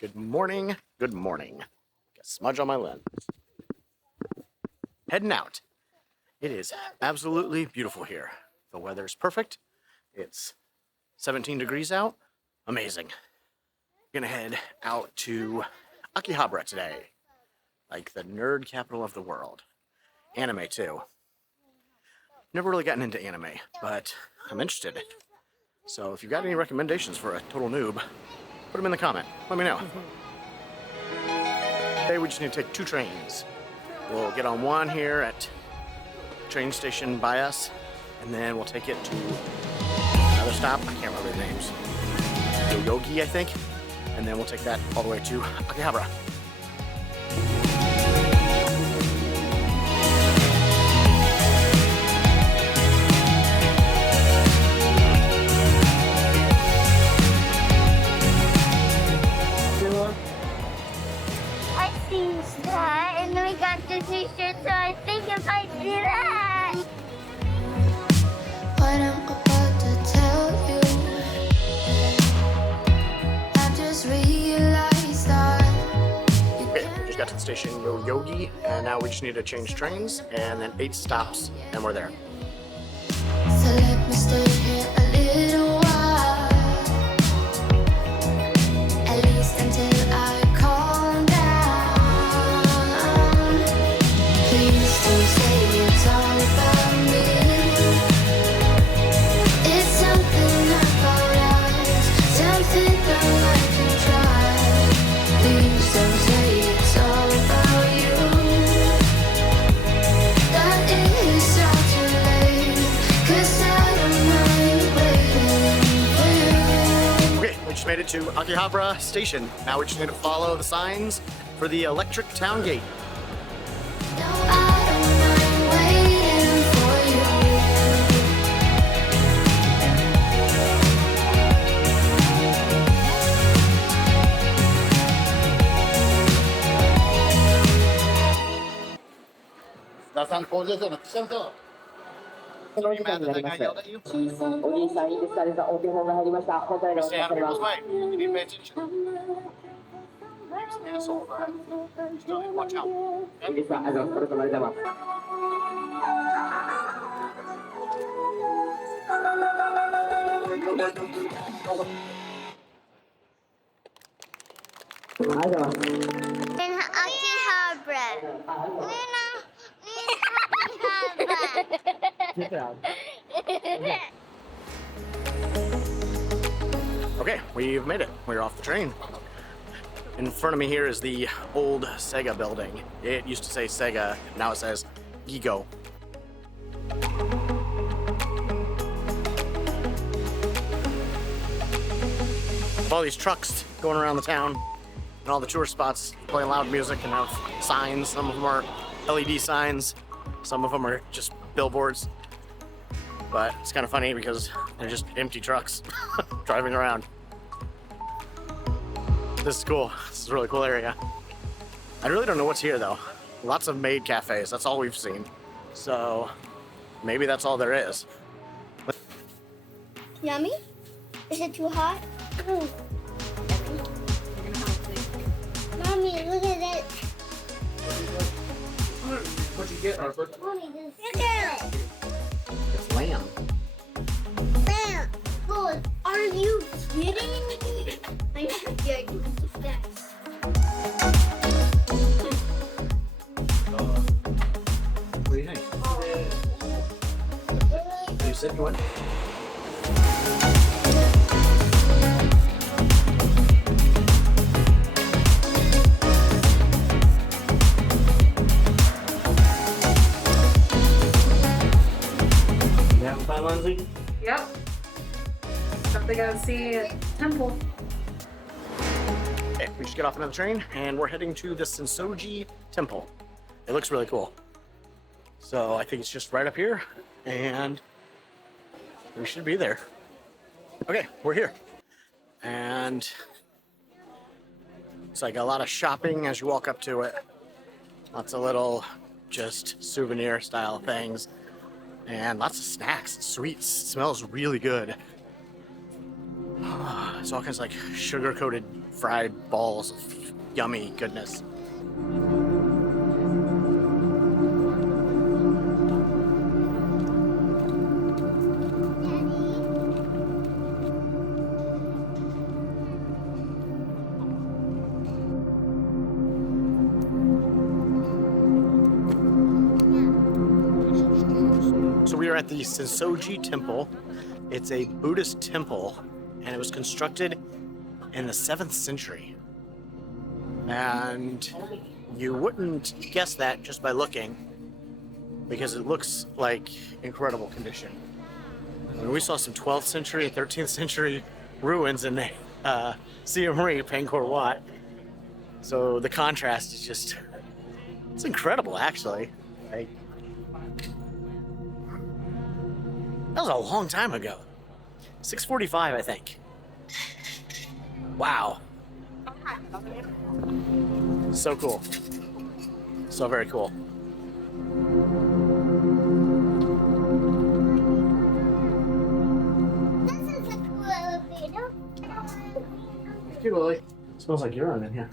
Good morning. Good morning. Got a smudge on my lens. Heading out. It is absolutely beautiful here. The weather's perfect. It's 17 degrees out. Amazing. Gonna head out to Akihabara today. Like the nerd capital of the world. Anime too. Never really gotten into anime, but I'm interested. So if you've got any recommendations for a total noob, put them in the comment. Let me know. Today we just need to take 2 trains. We'll get on one here at train station by us, and then we'll take it to another stop. I can't remember the names. Yoyogi, I think. And then we'll take that all the way to Akihabara. I see that, and we got the t-shirt, so I think if I see that. What I'm about to tell you, I just realized that. Okay, we just got to the station Yoyogi, and now we just need to change trains, and then 8 stops, and we're there. So let me stay here a little while, at least until I calm down. Please don't say it's all about me. It's something about us, something that I can try. Please don't say it's all about you. That is all too late, 'cause I don't mind waiting for you. Okay, we just made it to Akihabara station. Now we just need to follow the signs for the electric town gate. No, I don't mind waiting for you. Are you mad that that guy yelled at you? Stay out of people's way. You need to pay attention. He's an asshole. Still need to watch out. Okay? In Akihabara. Okay, we've made it. We're off the train. In front of me here is the old Sega building. It used to say Sega, now it says Gigo. All these trucks going around the town, and all the tourist spots playing loud music and have signs. Some of them are LED signs, some of them are just billboards. But it's kind of funny because they're just empty trucks driving around. This is cool. This is a really cool area. I really don't know what's here though. Lots of maid cafes, that's all we've seen. So maybe that's all there is. Yummy? Is it too hot? Mommy, look at it. What'd you get, Harper? Mommy, this is It's lamb. Lamb. Good. Are you kidding me? I'm scared. Yes. What do you think? You said you went? You having fun, Lindsay? Yep. Thought they gotta see temple. Okay, we just get off another train and we're heading to the Sensō-ji Temple. It looks really cool. So I think it's just right up here and we should be there. Okay, we're here. And it's like a lot of shopping as you walk up to it. Lots of little just souvenir style things. And lots of snacks and sweets. It smells really good. It's all kinds of like sugar-coated fried balls of yummy goodness. So we are at the Sensō-ji Temple. It's a Buddhist temple, and it was constructed in the 7th century. And you wouldn't guess that just by looking, because it looks like incredible condition. I mean, we saw some 12th century and 13th century ruins in Siem Reap, Angkor Wat. So the contrast is just, it's incredible actually. Like, that was a long time ago. 645, I think. Wow. So cool. So very cool. This is a cool elevator. Thank you, Lily. Smells like urine in here.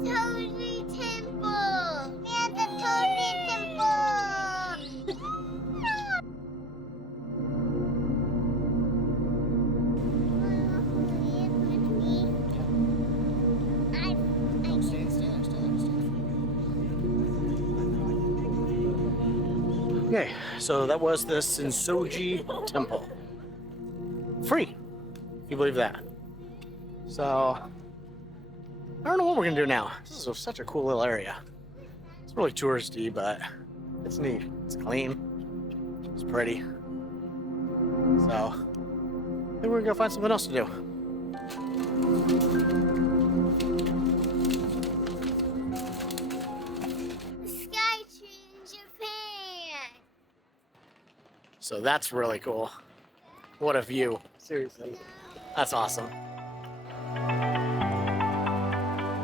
Sensō-ji Temple. Yeah, the Sensō-ji Temple. Okay, so that was the Sensō-ji Temple. Free. Can you believe that? So, I don't know what we're gonna do now. This is such a cool little area. It's really touristy, but it's neat. It's clean. It's pretty. So, I think we're gonna find something else to do. Sky tree in Japan. So that's really cool. What a view. Seriously. That's awesome.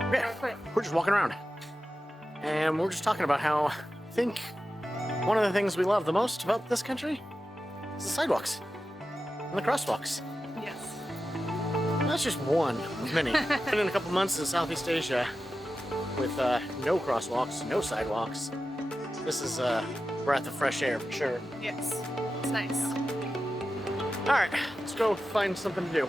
Okay, we're just walking around. And we're just talking about how I think one of the things we love the most about this country is the sidewalks and the crosswalks. Yes. That's just one of many. Been in a couple months in Southeast Asia with no crosswalks, no sidewalks. This is breath of fresh air for sure. Yes. It's nice. All right, let's go find something to do.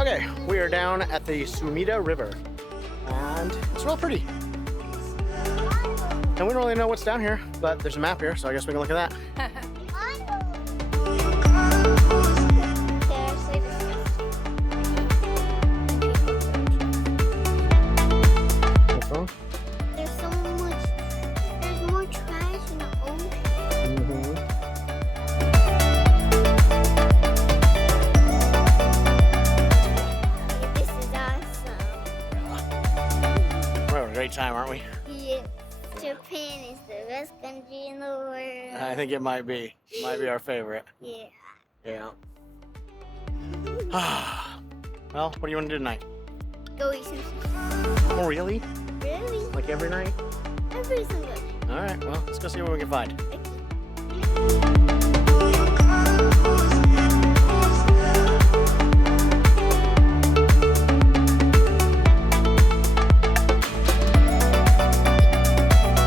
Okay, we are down at the Sumida River, and it's real pretty. And we don't really know what's down here, but there's a map here, so I guess we can look at that. What's wrong? There's so much. There's more trash in the ocean. This is awesome. We're having a great time, aren't we? Yeah. Japan is the best country in the world. I think it might be. Might be our favorite. Yeah. Yeah. Well, what do you want to do tonight? Go eat sushi. Oh, really? Really? Like every night? Every single day. All right, well, let's go see what we can find.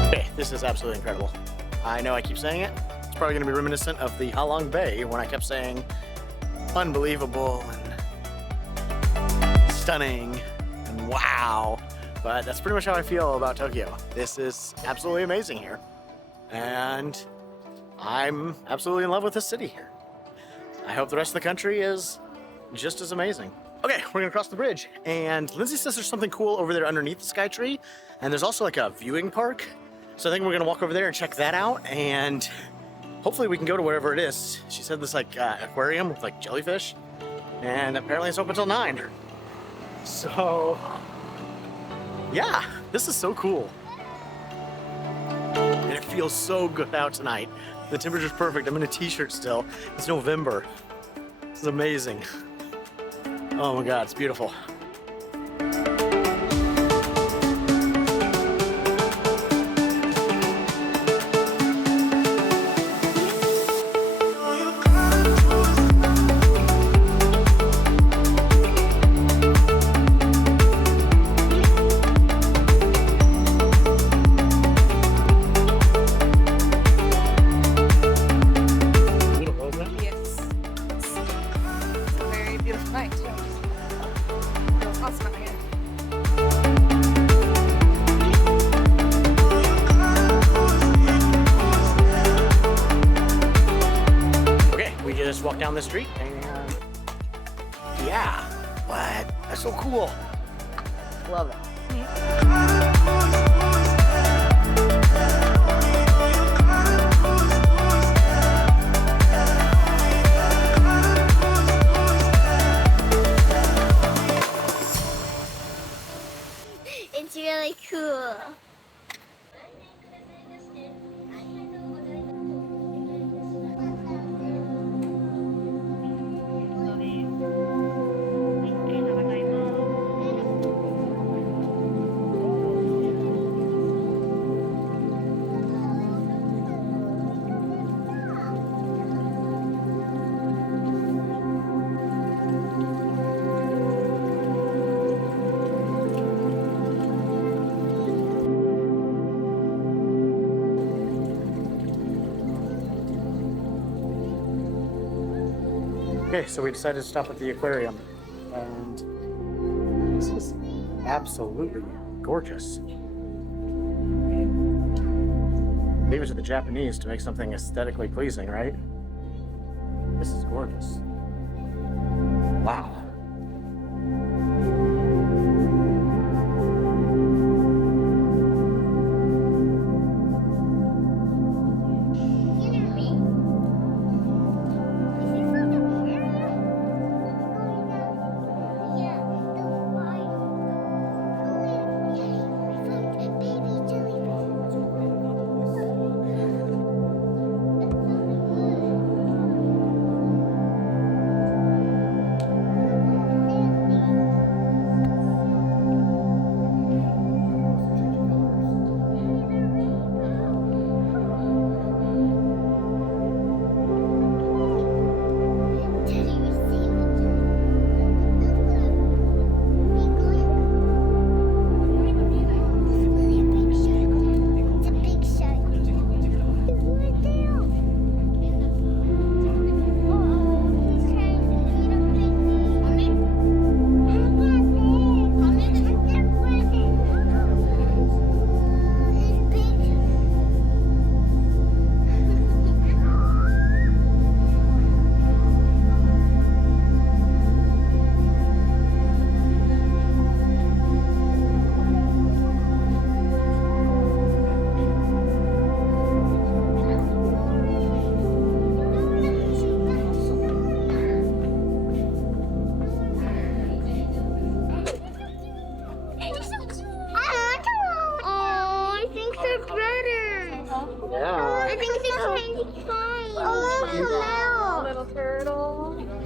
Okay, this is absolutely incredible. I know I keep saying it. It's probably going to be reminiscent of the Halong Bay when I kept saying unbelievable and stunning and wow. But that's pretty much how I feel about Tokyo. This is absolutely amazing here. And I'm absolutely in love with this city here. I hope the rest of the country is just as amazing. Okay, we're gonna cross the bridge, and Lindsay says there's something cool over there underneath the sky tree, and there's also like a viewing park. So I think we're gonna walk over there and check that out, and hopefully we can go to wherever it is. She said this like aquarium with like jellyfish, and apparently it's open till 9. So yeah, this is so cool. And it feels so good out tonight. The temperature's perfect. I'm in a t-shirt still. It's November. This is amazing. Oh my God, it's beautiful. Walk down the street and yeah, what? That's so cool. Love it. It's really cool. Okay, so we decided to stop at the aquarium, and this is absolutely gorgeous. Leave it to the Japanese to make something aesthetically pleasing, right? This is gorgeous. Wow.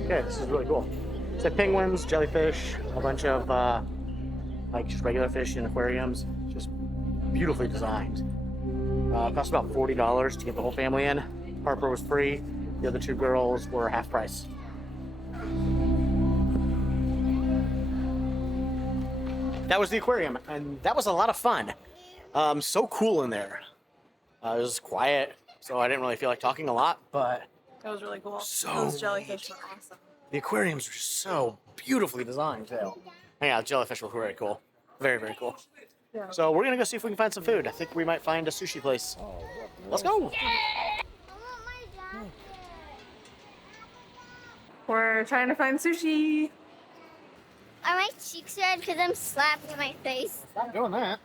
Okay, this is really cool. It's like penguins, jellyfish, a bunch of like just regular fish in aquariums. Just beautifully designed. Cost about $40 to get the whole family in. Harper was free. The other two girls were half price. That was the aquarium, and that was a lot of fun. So cool in there. It was quiet, so I didn't really feel like talking a lot, but That was really cool. So Those jellyfish were awesome. the aquariums were just so beautifully designed, too. And yeah, the jellyfish were very cool. Very, very cool. Yeah. So we're gonna go see if we can find some food. I think we might find a sushi place. Let's go. We're trying to find sushi. Are my cheeks red because I'm slapping my face? Stop doing that.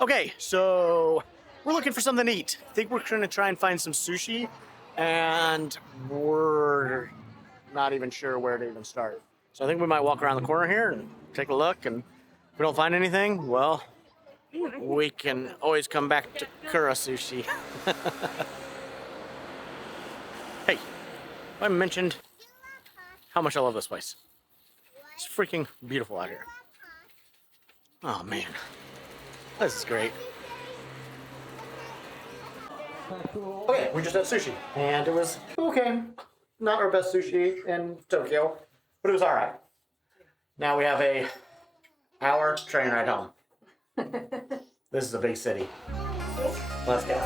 Okay, so we're looking for something to eat. I think we're gonna try and find some sushi, and we're not even sure where to even start. So I think we might walk around the corner here and take a look, and if we don't find anything, well, we can always come back to Cora sushi. Hey, I mentioned how much I love this place. It's freaking beautiful out here. Oh man, this is great. Okay, we just had sushi, and it was okay. Not our best sushi in Tokyo, but it was all right. Now we have a hour train ride home. This is a big city. Let's go.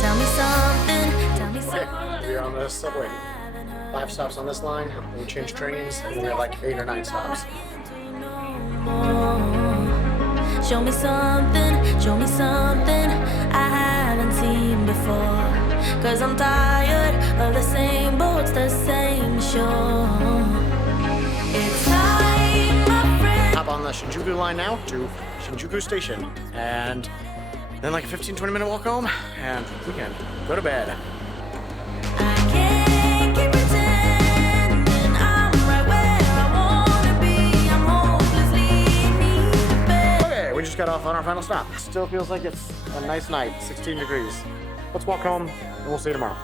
Tell me something. Okay, we're on the subway. 5 stops on this line, and we change trains, and we have like 8 or 9 stops. Show me something I haven't seen before. 'Cause I'm tired of the same boats, the same shore. It's time, my friend. Hop on the Shinjuku line now to Shinjuku Station, and then like a 15-20 minute walk home, and we can go to bed. I can't keep pretending I'm right where I wanna be. I'm hopelessly in need of bed. Okay, we just got off on our final stop. Still feels like it's a nice night, 16 degrees. Let's walk home, and we'll see you tomorrow.